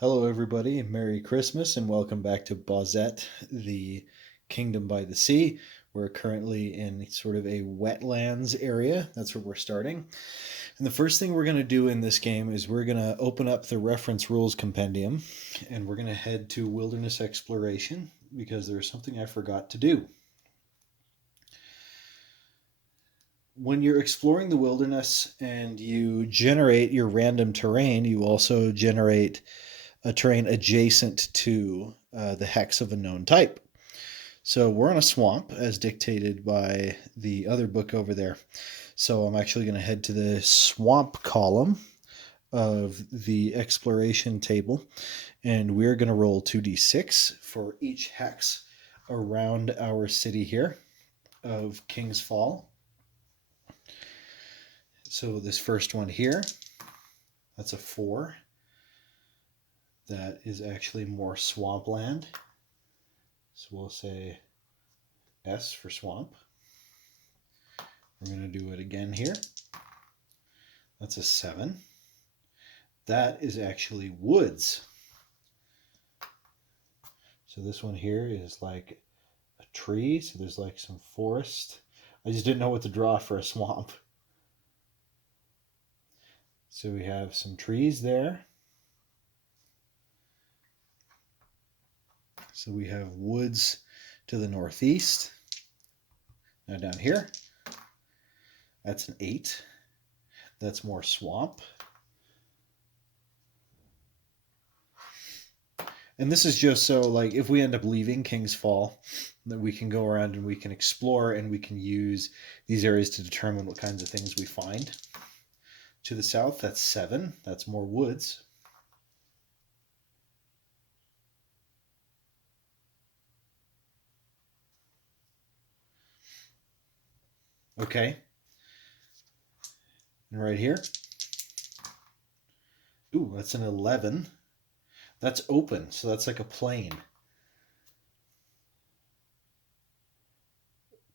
Hello, everybody. Merry Christmas and welcome back to Bozette, the Kingdom by the Sea. We're currently in sort of a wetlands area. That's where we're starting. And the first thing we're going to do in this game is we're going to open up the reference rules compendium and we're going to head to wilderness exploration because there's something I forgot to do. When you're exploring the wilderness and you generate your random terrain, you also generate a terrain adjacent to the hex of a known type. So we're on a swamp as dictated by the other book over there. So I'm actually going to head to the swamp column of the exploration table, and we're going to roll 2d6 for each hex around our city here of King's Fall. So this first one here, that's a 4. That is actually more swampland. So we'll say S for swamp. We're going to do it again here. That's a 7. That is actually woods. So this one here is like a tree. So there's like some forest. I just didn't know what to draw for a swamp. So we have some trees there. So we have woods to the northeast. Now down here, that's an 8. That's more swamp. And this is just so, like, if we end up leaving King's Fall, that we can go around and we can explore and we can use these areas to determine what kinds of things we find. To the south, that's 7. That's more woods. Okay. And right here. Ooh, that's an 11. That's open, so that's like a plain.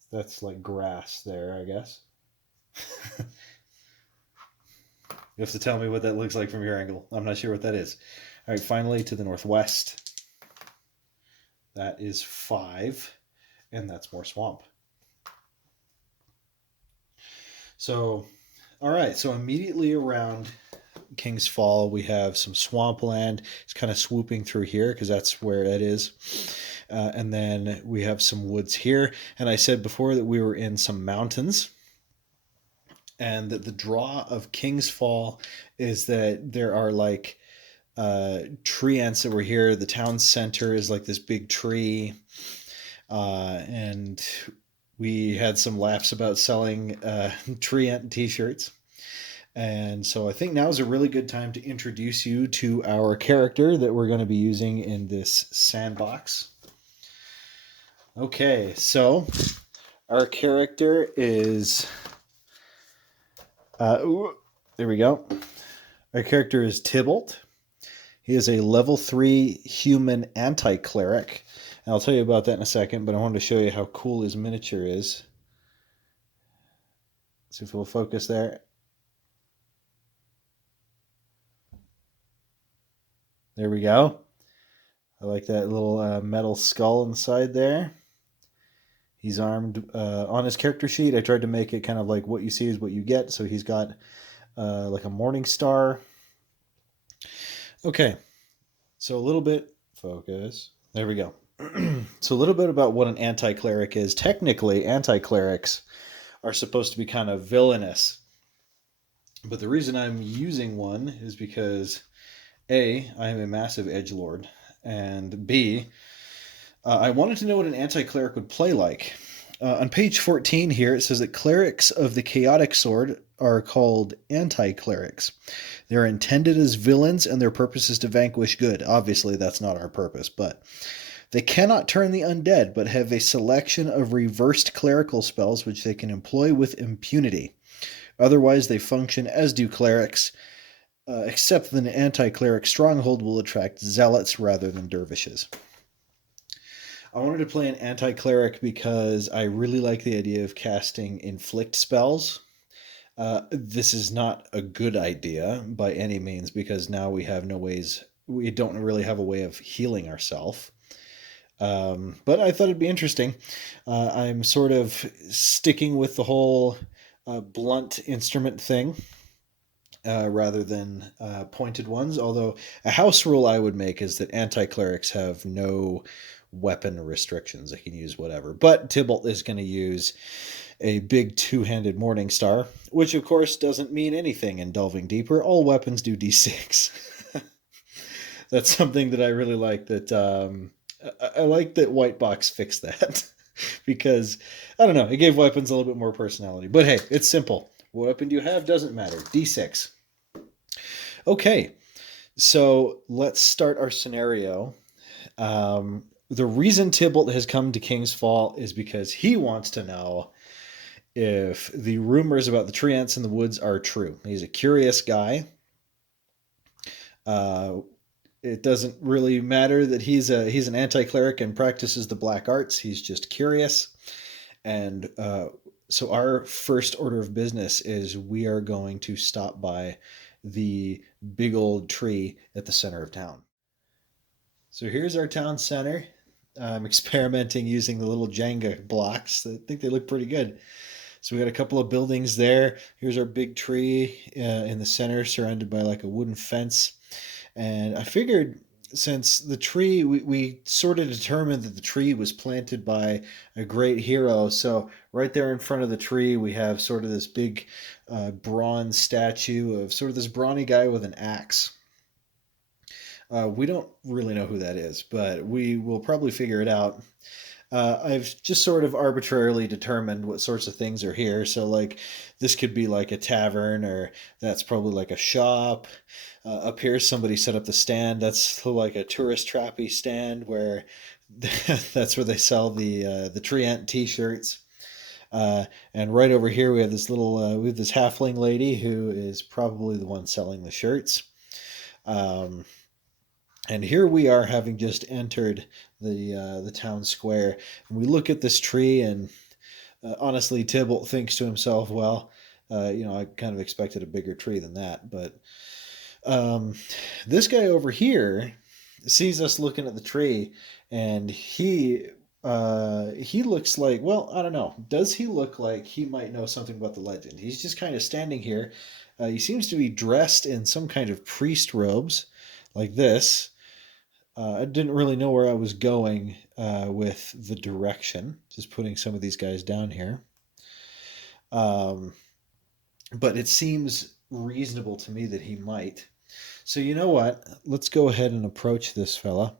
That's like grass there, I guess. You have to tell me what that looks like from your angle. I'm not sure what that is. All right, finally to the northwest. That is 5, and that's more swamp. So, all right, so immediately around King's Fall, we have some swampland. It's kind of swooping through here because that's where it is. And then we have some woods here. And I said before that we were in some mountains. And that the draw of King's Fall is that there are like treants that were here. The town center is like this big tree. And we had some laughs about selling treant t-shirts. And so I think now is a really good time to introduce you to our character that we're going to be using in this sandbox. Okay, so our character is... there we go. Our character is Tibble. He is a level 3 human anti-cleric. And I'll tell you about that in a second, but I wanted to show you how cool his miniature is. Let's see if we'll focus there. There we go. I like that little metal skull inside there. He's armed. On his character sheet, I tried to make it kind of like what you see is what you get. So he's got like a morning star. Okay. So a little bit, focus. There we go. So a little bit about what an anti-cleric is. Technically, anti-clerics are supposed to be kind of villainous. But the reason I'm using one is because A, I am a massive edgelord, and B, I wanted to know what an anti-cleric would play like. On page 14 here, it says that clerics of the chaotic sword are called anti-clerics. They're intended as villains, and their purpose is to vanquish good. Obviously, that's not our purpose, but they cannot turn the undead, but have a selection of reversed clerical spells which they can employ with impunity. Otherwise, they function as do clerics, except that an anti-cleric stronghold will attract zealots rather than dervishes. I wanted to play an anti-cleric because I really like the idea of casting inflict spells. This is not a good idea by any means because now we have no ways we don't really have a way of healing ourselves. But I thought it'd be interesting. I'm sort of sticking with the whole blunt instrument thing rather than pointed ones. Although a house rule I would make is that anti-clerics have no weapon restrictions. They can use whatever. But Tibble is going to use a big two-handed Morning Star, which of course doesn't mean anything in Delving Deeper. All weapons do D6. That's something that I really like. That I like that White Box fixed that because I don't know, it gave weapons a little bit more personality. But hey, it's simple. What weapon do you have doesn't matter. D6. Okay, so let's start our scenario. The reason Tybalt has come to King's Fall is because he wants to know if the rumors about the Treants in the woods are true. He's a curious guy. It doesn't really matter that he's an anti-cleric and practices the black arts. He's just curious. And so our first order of business is we are going to stop by the big old tree at the center of town. So here's our town center. I'm experimenting using the little Jenga blocks. I think they look pretty good. So we got a couple of buildings there. Here's our big tree in the center, surrounded by like a wooden fence. And I figured since the tree, we sort of determined that the tree was planted by a great hero. So right there in front of the tree, we have sort of this big bronze statue of sort of this brawny guy with an axe. We don't really know who that is, but we will probably figure it out. I've just sort of arbitrarily determined what sorts of things are here. So, like, this could be like a tavern, or that's probably like a shop. Up here, somebody set up the stand. That's like a tourist trappy stand where that's where they sell the Treant T-shirts. And right over here, we have this we have this halfling lady who is probably the one selling the shirts. And here we are, having just entered the town square. And we look at this tree, and honestly, Tybalt thinks to himself, "Well, I kind of expected a bigger tree than that." But this guy over here sees us looking at the tree, and he looks like, well, I don't know. Does he look like he might know something about the legend? He's just kind of standing here. He seems to be dressed in some kind of priest robes, like this. I didn't really know where I was going with the direction, just putting some of these guys down here. But it seems reasonable to me that he might. So you know what? Let's go ahead and approach this fella.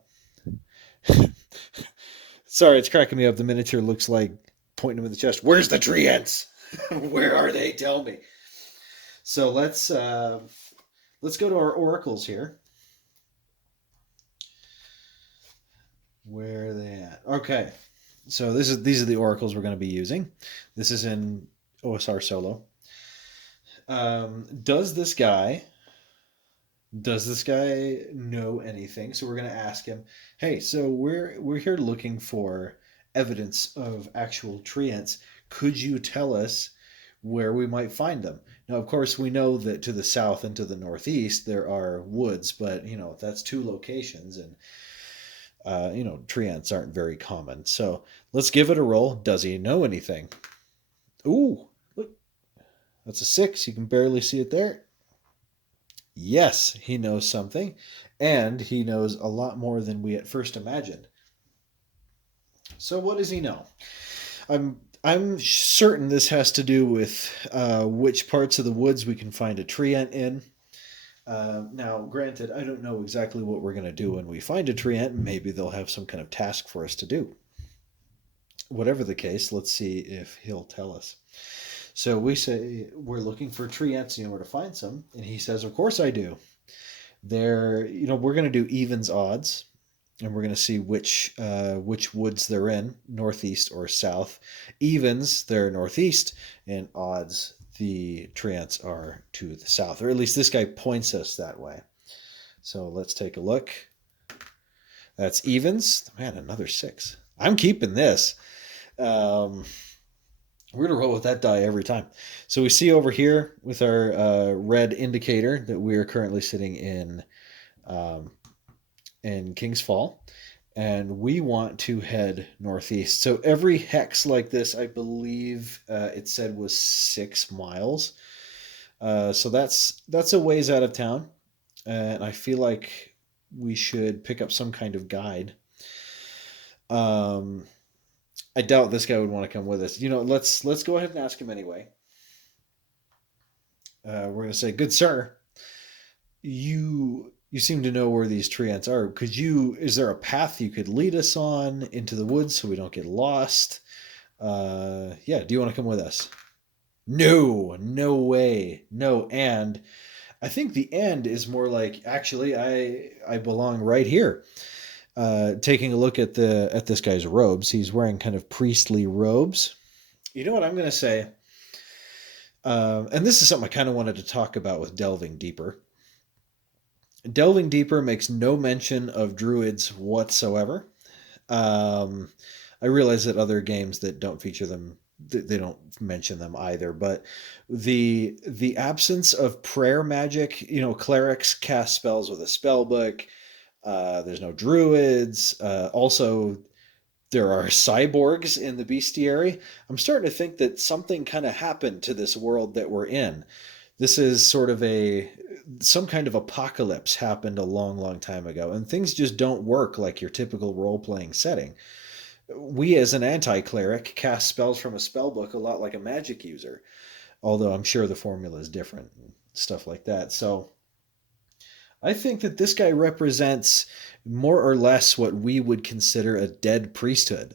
Sorry, it's cracking me up. The miniature looks like pointing him in the chest. Where's the Treants? Where are they? Tell me. So let's go to our oracles here. Where are they at? Okay. So these are the oracles we're going to be using. This is in OSR Solo. Does this guy know anything? So we're going to ask him, "Hey, so we're here looking for evidence of actual Treants. Could you tell us where we might find them?" Now, of course, we know that to the south and to the northeast there are woods, but that's two locations, and Treants aren't very common. So let's give it a roll. Does he know anything? Ooh, look, that's a 6. You can barely see it there. Yes, he knows something, and he knows a lot more than we at first imagined. So what does he know? I'm certain this has to do with which parts of the woods we can find a Treant in. Now, granted, I don't know exactly what we're going to do when we find a Treant. Maybe they'll have some kind of task for us to do. Whatever the case, let's see if he'll tell us. So we say we're looking for Treants. You know where to find some, and he says, "Of course I do." We're going to do evens odds, and we're going to see which woods they're in, northeast or south. Evens, they're northeast, and odds, the Treants are to the south, or at least this guy points us that way. So let's take a look. That's evens. Man, another 6. I'm keeping this. We're going to roll with that die every time. So we see over here with our red indicator that we are currently sitting in in King's Fall, and we want to head northeast. So every hex like this, I believe it said was 6 miles. So that's a ways out of town, and I feel like we should pick up some kind of guide. Um, I doubt this guy would want to come with us. Let's go ahead and ask him anyway. We're going to say, "Good sir, you seem to know where these treants are. Is there a path you could lead us on into the woods so we don't get lost? Yeah, do you want to come with us?" No, no way, no. And I think the end is more like, actually, I belong right here. Taking a look at this guy's robes, he's wearing kind of priestly robes. You know what I'm going to say? And this is something I kind of wanted to talk about with Delving Deeper. Delving Deeper makes no mention of druids whatsoever. Um, I realize that other games that don't feature them, they don't mention them either. But the absence of prayer magic, clerics cast spells with a spell book. There's no druids. Also, there are cyborgs in the bestiary. I'm starting to think that something kind of happened to this world that we're in. This is sort of some kind of apocalypse happened a long, long time ago, and things just don't work like your typical role playing setting. We, as an anti cleric, cast spells from a spell book a lot like a magic user, although I'm sure the formula is different and stuff like that. So I think that this guy represents more or less what we would consider a dead priesthood.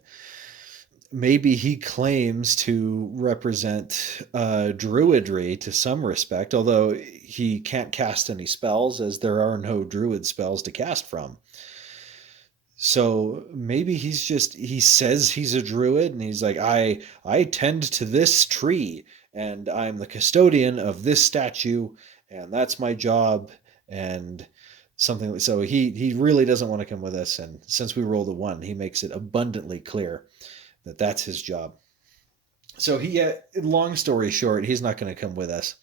Maybe he claims to represent druidry to some respect, although he can't cast any spells as there are no druid spells to cast from. So maybe he says he's a druid and he's like, I tend to this tree and I'm the custodian of this statue and that's my job, and something. So he really doesn't want to come with us, and since we rolled a 1, he makes it abundantly clear that that's his job. So long story short, he's not going to come with us.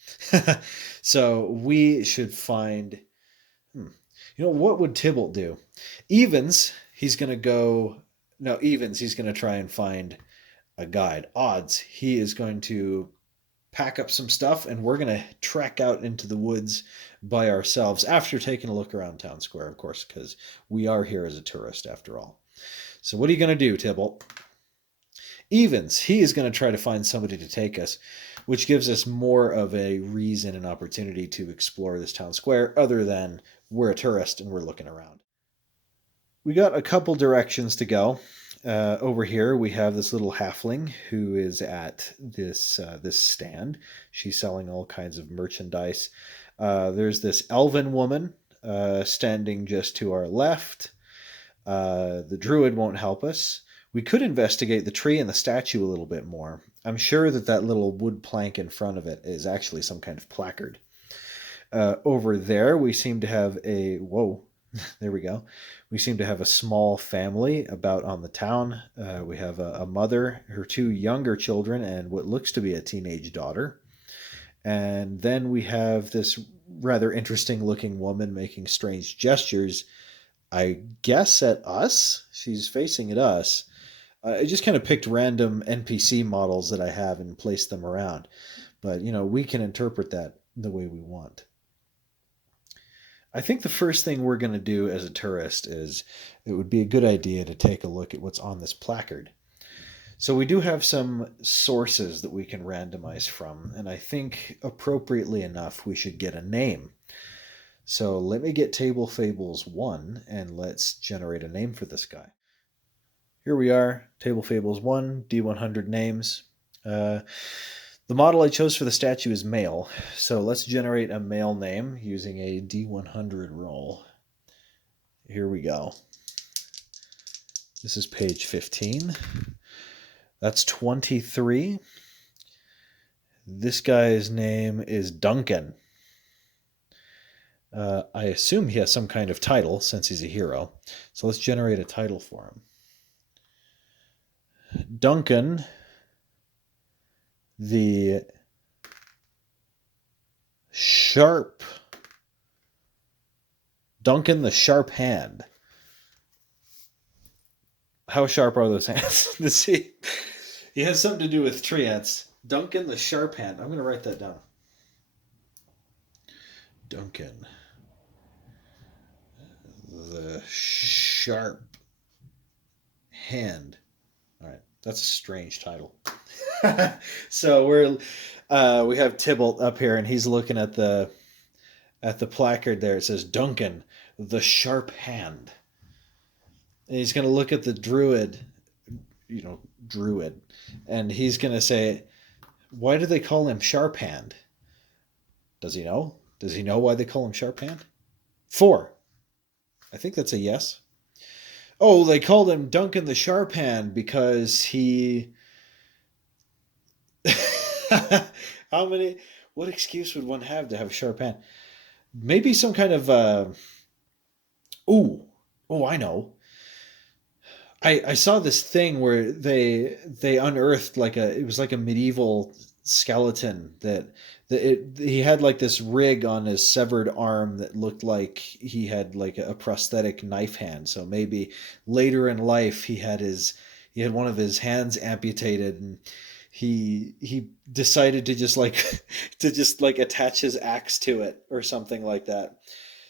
So we should find, what would Tibble do? Evens, he's going to go, no, Evens, he's going to try and find a guide. Odds, he is going to pack up some stuff and we're going to trek out into the woods by ourselves after taking a look around town square, of course, because we are here as a tourist after all. So what are you going to do, Tibble? Evens, he is going to try to find somebody to take us, which gives us more of a reason and opportunity to explore this town square other than we're a tourist and we're looking around. We got a couple directions to go. Over here, we have this little halfling who is at this stand. She's selling all kinds of merchandise. There's this elven woman standing just to our left. The druid won't help us. We could investigate the tree and the statue a little bit more. I'm sure that little wood plank in front of it is actually some kind of placard. Over there, we seem to have whoa, there we go. We seem to have a small family about on the town. We have a mother, her 2 younger children, and what looks to be a teenage daughter. And then we have this rather interesting looking woman making strange gestures, I guess at us. She's facing at us. I just kind of picked random NPC models that I have and placed them around. But, we can interpret that the way we want. I think the first thing we're going to do as a tourist is it would be a good idea to take a look at what's on this placard. So we do have some sources that we can randomize from, and I think appropriately enough we should get a name. So let me get Table Fables 1 and let's generate a name for this guy. Here we are, Table Fables 1, D100 names. The model I chose for the statue is male, so let's generate a male name using a D100 roll. Here we go. This is page 15. That's 23. This guy's name is Duncan. I assume he has some kind of title since he's a hero, so let's generate a title for him. Duncan the Sharp Hand. How sharp are those hands? To see, he has something to do with Treants. Duncan the Sharp Hand. I'm going to write that down. Duncan the Sharp Hand. All right, that's a strange title. So we have Tibble up here, and he's looking at the placard there. It says Duncan the Sharp Hand, and he's going to look at the druid, and he's going to say, "Why do they call him Sharp Hand?" Does he know? Does he know why they call him Sharp Hand? 4. I think that's a yes. Oh, they called him Duncan the Sharp Hand because he. How many? What excuse would one have to have a sharp hand? Maybe some kind of. Ooh, oh, I know. I saw this thing where they unearthed like it was like a medieval skeleton he had like this rig on his severed arm that looked like he had like a prosthetic knife hand. So maybe later in life he had one of his hands amputated, and he decided to just like to just like attach his axe to it or something like that.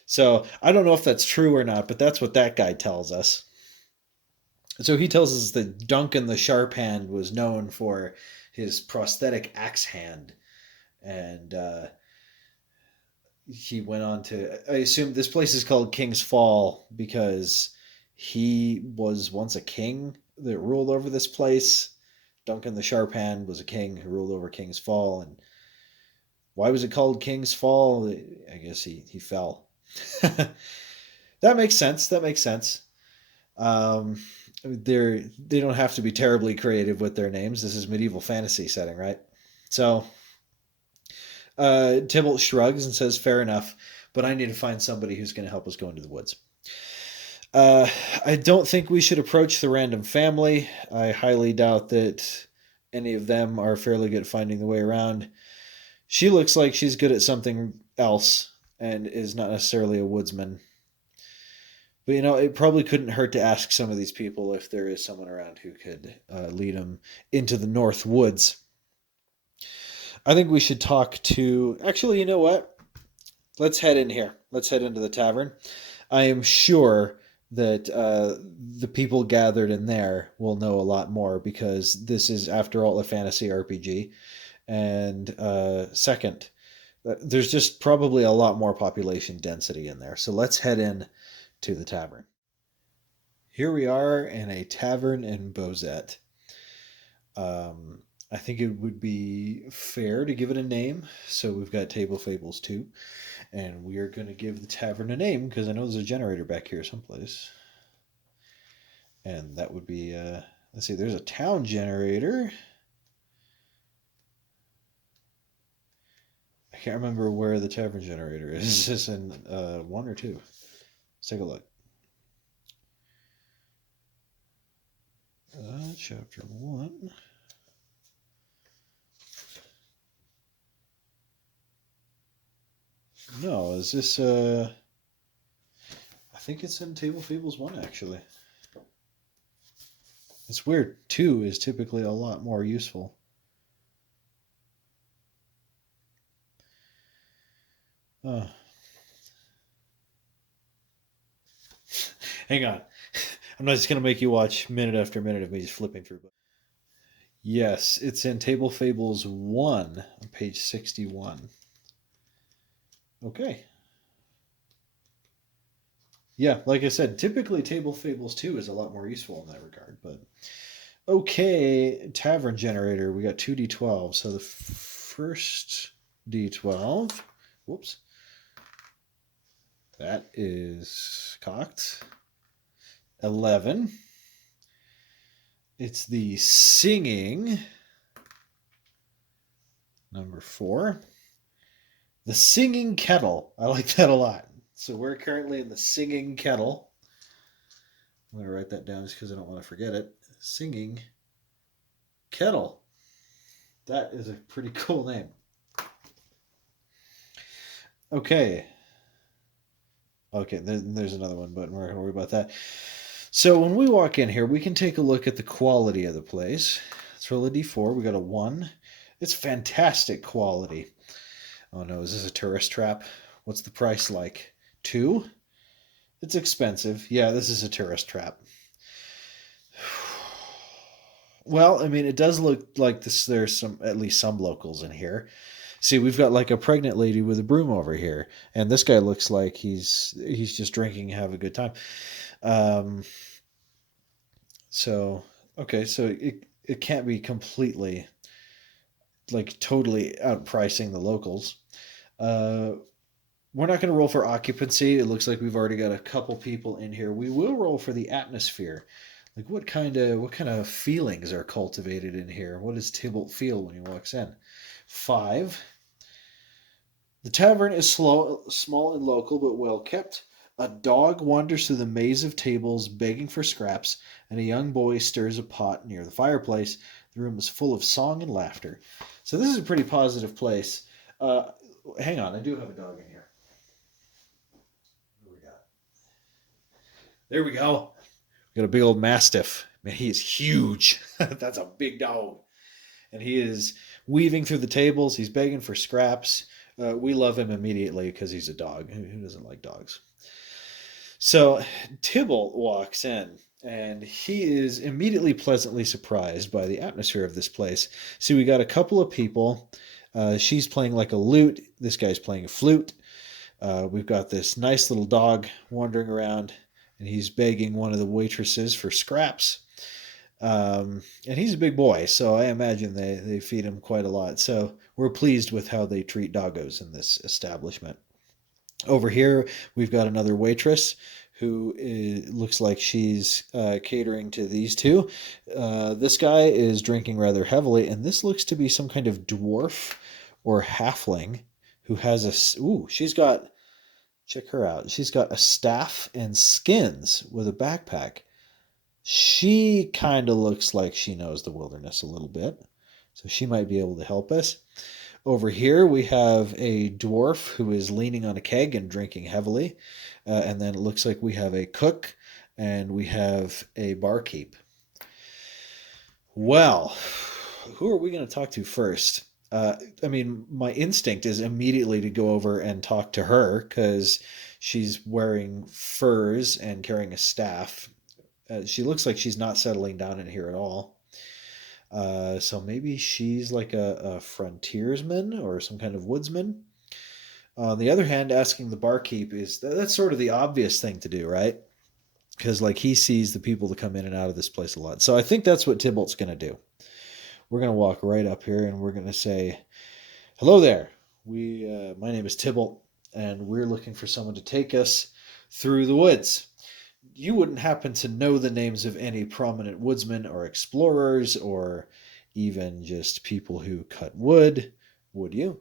So I don't know if that's true or not, but that's what that guy tells us. So he tells us that Duncan the Sharp Hand was known for his prosthetic axe hand, and he went on to. I assume this place is called King's Fall because he was once a king that ruled over this place. Duncan the Sharp Hand was a king who ruled over King's Fall, and why was it called King's Fall? I guess he fell. That makes sense. That makes sense. Um, they don't have to be terribly creative with their names. This is medieval fantasy setting, right? So Tybalt shrugs and says, "Fair enough, but I need to find somebody who's going to help us go into the woods." I don't think we should approach the random family. I highly doubt that any of them are fairly good at finding the way around. She looks like she's good at something else and is not necessarily a woodsman. But it probably couldn't hurt to ask some of these people if there is someone around who could lead them into the North Woods. I think we should talk to. Actually, you know what? Let's head in here. Let's head into the tavern. I am sure that the people gathered in there will know a lot more because this is, after all, a fantasy RPG. And second, there's just probably a lot more population density in there. So let's head in to the tavern. Here we are in a tavern in Bozette. I think it would be fair to give it a name. So we've got Table Fables 2, and we are going to give the tavern a name because I know there's a generator back here someplace. And that would be, let's see, there's a town generator. I can't remember where the tavern generator is. Is this in 1 or 2? Let's take a look. Chapter 1. No, is this I think it's in Table Fables 1 actually. It's weird. 2 is typically a lot more useful. Hang on. I'm not just going to make you watch minute after minute of me just flipping through. Yes, it's in Table Fables 1 on page 61. Okay. Yeah, like I said, typically Table Fables 2 is a lot more useful in that regard. But okay, tavern generator. We got 2d12. So the first d12. Whoops. That is cocked. 11. It's the singing. Number 4. The Singing Kettle. I like that a lot. So we're currently in the Singing Kettle. I'm going to write that down just because I don't want to forget it. Singing Kettle. That is a pretty cool name. Okay. Okay, there's another one, but we're not going to worry about that. So when we walk in here, we can take a look at the quality of the place. Let's roll a d4. We got a 1. It's fantastic quality. Oh no, is this a tourist trap? What's the price like? 2? It's expensive. Yeah, this is a tourist trap. Well, I mean, it does look like this. There's at least some locals in here. See, we've got like a pregnant lady with a broom over here, and this guy looks like he's just drinking, have a good time. Um, so okay, so it can't be completely like totally outpricing the locals. Uh, we're not going to roll for occupancy. It looks like we've already got a couple people in here. We will roll for the atmosphere. Like what kind of feelings are cultivated in here? What does Tibble feel when he walks in? 5. The tavern is small and local, but well kept. A dog wanders through the maze of tables, begging for scraps, and a young boy stirs a pot near the fireplace. The room is full of song and laughter. So this is a pretty positive place. Uh, hang on, I do have a dog in here. What do we got? There we go. We got a big old mastiff. Man, he is huge. That's a big dog. And he is weaving through the tables. He's begging for scraps. We love him immediately because he's a dog. Who doesn't like dogs? So Tibble walks in, and he is immediately pleasantly surprised by the atmosphere of this place. See, we got a couple of people. She's playing like a lute. This guy's playing a flute. We've got this nice little dog wandering around, and he's begging one of the waitresses for scraps. And he's a big boy, so I imagine they feed him quite a lot. So we're pleased with how they treat doggos in this establishment. Over here, we've got another waitress who looks like she's catering to these two. This guy is drinking rather heavily, and this looks to be some kind of dwarf or halfling who has a. Ooh, she's got. Check her out. She's got a staff and skins with a backpack. She kind of looks like she knows the wilderness a little bit, so she might be able to help us. Over here, we have a dwarf who is leaning on a keg and drinking heavily. And then it looks like we have a cook and we have a barkeep. Well, who are we going to talk to first? I mean, my instinct is immediately to go over and talk to her because she's wearing furs and carrying a staff. She looks like she's not settling down in here at all. So maybe she's like a frontiersman or some kind of woodsman. On the other hand, asking the barkeep that's sort of the obvious thing to do, right? Because like he sees the people that come in and out of this place a lot. So I think that's what Tybalt's going to do. We're going to walk right up here and we're going to say, "Hello there. My name is Tibble, and we're looking for someone to take us through the woods. You wouldn't happen to know the names of any prominent woodsmen or explorers or even just people who cut wood, would you?"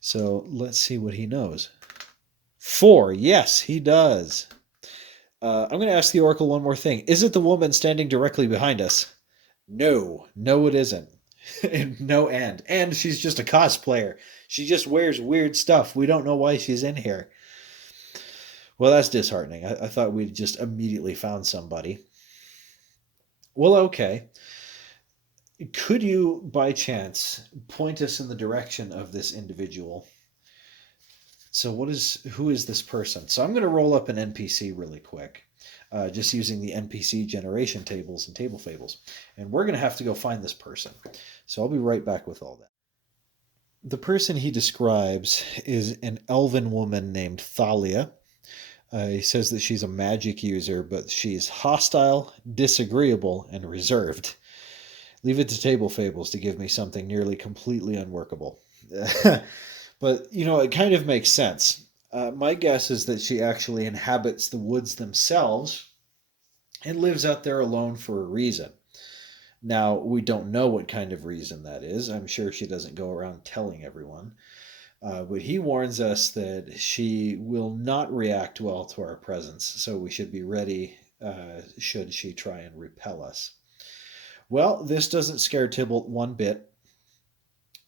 So let's see what he knows. 4. Yes, he does. I'm going to ask the Oracle one more thing. Is it the woman standing directly behind us? No. No, it isn't. No, and she's just a cosplayer. She just wears weird stuff. We don't know why she's in here. Well, that's disheartening. I thought we'd just immediately found somebody. Well, okay. Could you, by chance, point us in the direction of this individual? So who is this person? So I'm going to roll up an NPC really quick, just using the NPC generation tables and table fables. And we're going to have to go find this person. So I'll be right back with all that. The person he describes is an elven woman named Thalia. He says that she's a magic user, but she's hostile, disagreeable, and reserved. Leave it to Table Fables to give me something nearly completely unworkable. But, it kind of makes sense. My guess is that she actually inhabits the woods themselves and lives out there alone for a reason. Now, we don't know what kind of reason that is. I'm sure she doesn't go around telling everyone. But he warns us that she will not react well to our presence, so we should be ready should she try and repel us. Well, this doesn't scare Tybalt one bit,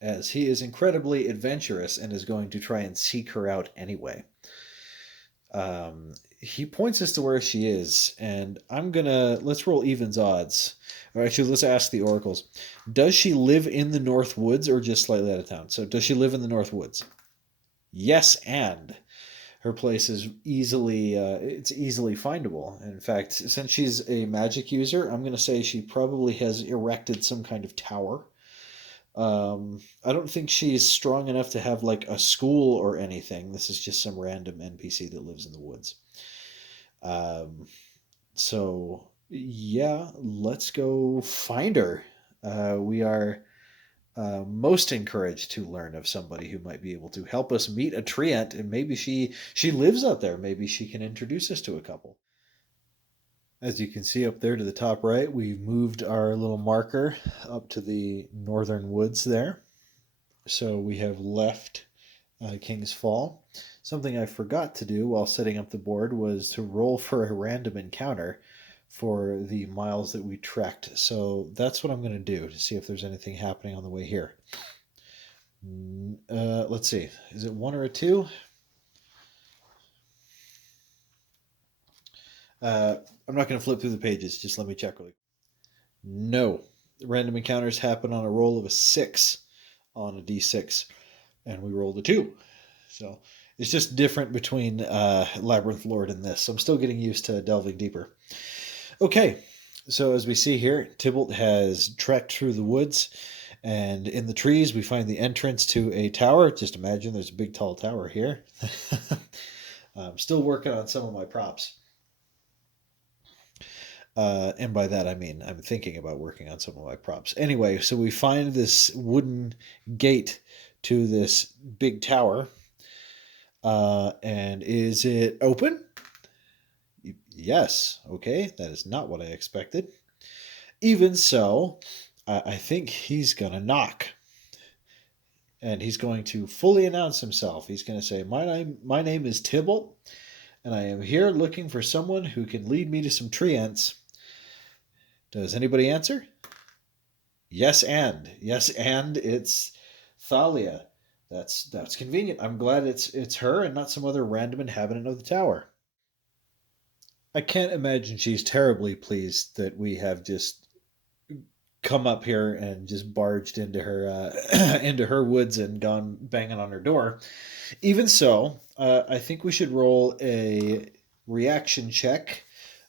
as he is incredibly adventurous and is going to try and seek her out anyway. He points us to where she is, and let's roll evens odds. Or actually, let's ask the oracles. Does she live in the North Woods or just slightly out of town? So, does she live in the North Woods? Yes, and her place is easily findable. In fact, since she's a magic user, I'm going to say she probably has erected some kind of tower. I don't think she's strong enough to have like a school or anything. This is just some random NPC that lives in the woods. Um, so yeah, let's go find her. We are most encouraged to learn of somebody who might be able to help us meet a treant, and maybe she lives out there. Maybe she can introduce us to a couple. As you can see up there to the top right, we've moved our little marker up to the northern woods there. So we have left King's Fall. Something I forgot to do while setting up the board was to roll for a random encounter for the miles that we trekked. So that's what I'm going to do to see if there's anything happening on the way here. Let's see. Is it one or a two? I'm not going to flip through the pages. Just let me check really. No. Random encounters happen on a roll of a 6 on a d6, and we rolled a 2. So it's just different between Labyrinth Lord and this. So I'm still getting used to delving deeper. Okay, so as we see here, Tibble has trekked through the woods, and in the trees we find the entrance to a tower. Just imagine there's a big tall tower here. I'm still working on some of my props. And by that I mean I'm thinking about working on some of my props. Anyway, so we find this wooden gate to this big tower. And is it open? Yes. Okay, that is not what I expected. Even so, I think he's going to knock. And he's going to fully announce himself. He's going to say, my name is Tibble, and I am here looking for someone who can lead me to some treants. Does anybody answer? Yes, and it's Thalia. That's convenient. I'm glad it's her and not some other random inhabitant of the tower. I can't imagine she's terribly pleased that we have just come up here and just barged into her into her woods and gone banging on her door. Even so, I think we should roll a reaction check.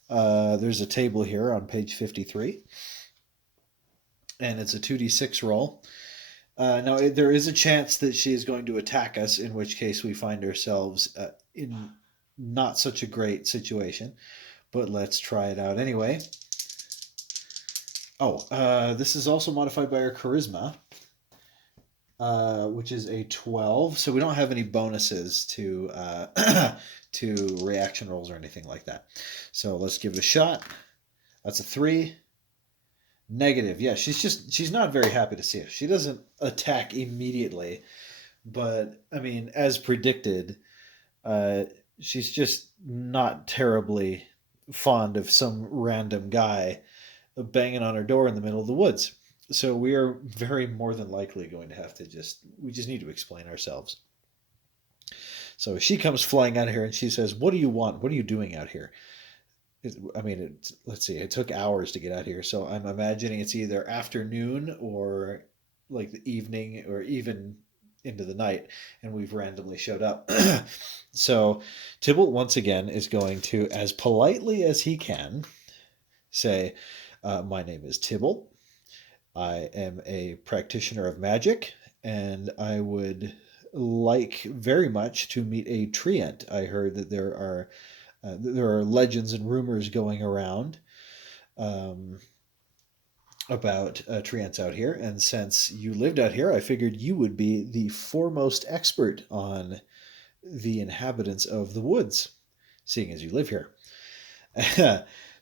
There's a table here on page 53, and it's a 2d6 roll. Now, there is a chance that she is going to attack us, in which case we find ourselves in not such a great situation. But let's try it out anyway. Oh, this is also modified by our charisma, which is a 12. So we don't have any bonuses to to reaction rolls or anything like that. So let's give it a shot. That's a 3. Negative. Yeah, she's not very happy to see us. She doesn't attack immediately, but I mean, as predicted, uh, she's just not terribly fond of some random guy banging on her door in the middle of the woods. So we are very more than likely going to have to we just need to explain ourselves. So she comes flying out of here and she says, "What do you want? What are you doing out here?" Let's see, it took hours to get out here. So I'm imagining it's either afternoon or like the evening or even into the night, and we've randomly showed up. So Tybalt once again is going to, as politely as he can, say, my name is Tybalt. I am a practitioner of magic, and I would like very much to meet a treant. I heard that there are legends and rumors going around about treants out here, and since you lived out here, I figured you would be the foremost expert on the inhabitants of the woods, seeing as you live here.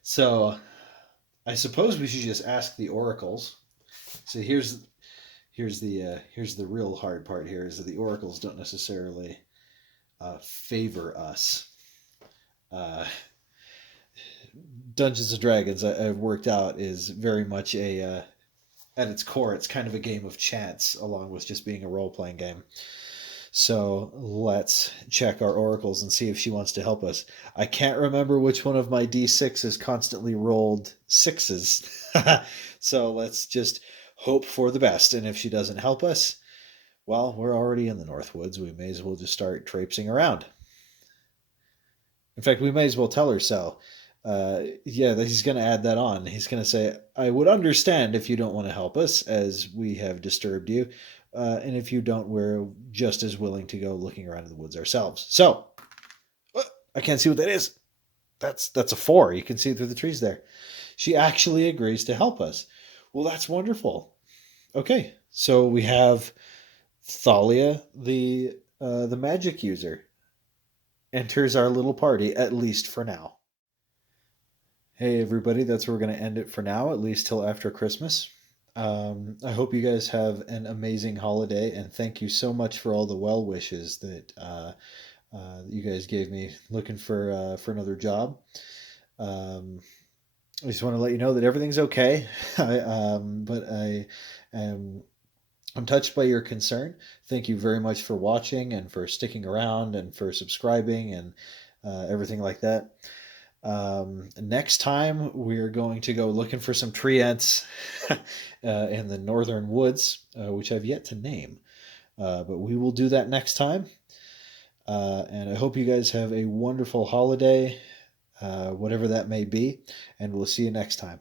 So I suppose we should just ask the oracles. So here's the real hard part here is that the oracles don't necessarily favor us. Dungeons and Dragons, I've worked out, is very much at its core, it's kind of a game of chance, along with just being a role playing game. So let's check our oracles and see if she wants to help us. I can't remember which one of my d6s constantly rolled sixes. So let's just hope for the best. And if she doesn't help us, well, we're already in the Northwoods. We may as well just start traipsing around. In fact, we may as well tell her so. Yeah, he's going to add that on. He's going to say, I would understand if you don't want to help us, as we have disturbed you. And if you don't, we're just as willing to go looking around in the woods ourselves. So, I can't see what that is. That's a 4. You can see it through the trees there. She actually agrees to help us. Well, that's wonderful. Okay, so we have Thalia, the magic user, enters our little party, at least for now. Hey, everybody, that's where we're going to end it for now, at least till after Christmas. I hope you guys have an amazing holiday, and thank you so much for all the well wishes that you guys gave me looking for another job. I just want to let you know that everything's okay, but I am I'm touched by your concern. Thank you very much for watching and for sticking around and for subscribing and everything like that. Next time, we're going to go looking for some treants in the northern woods, which I've yet to name. But we will do that next time. And I hope you guys have a wonderful holiday, whatever that may be. And we'll see you next time.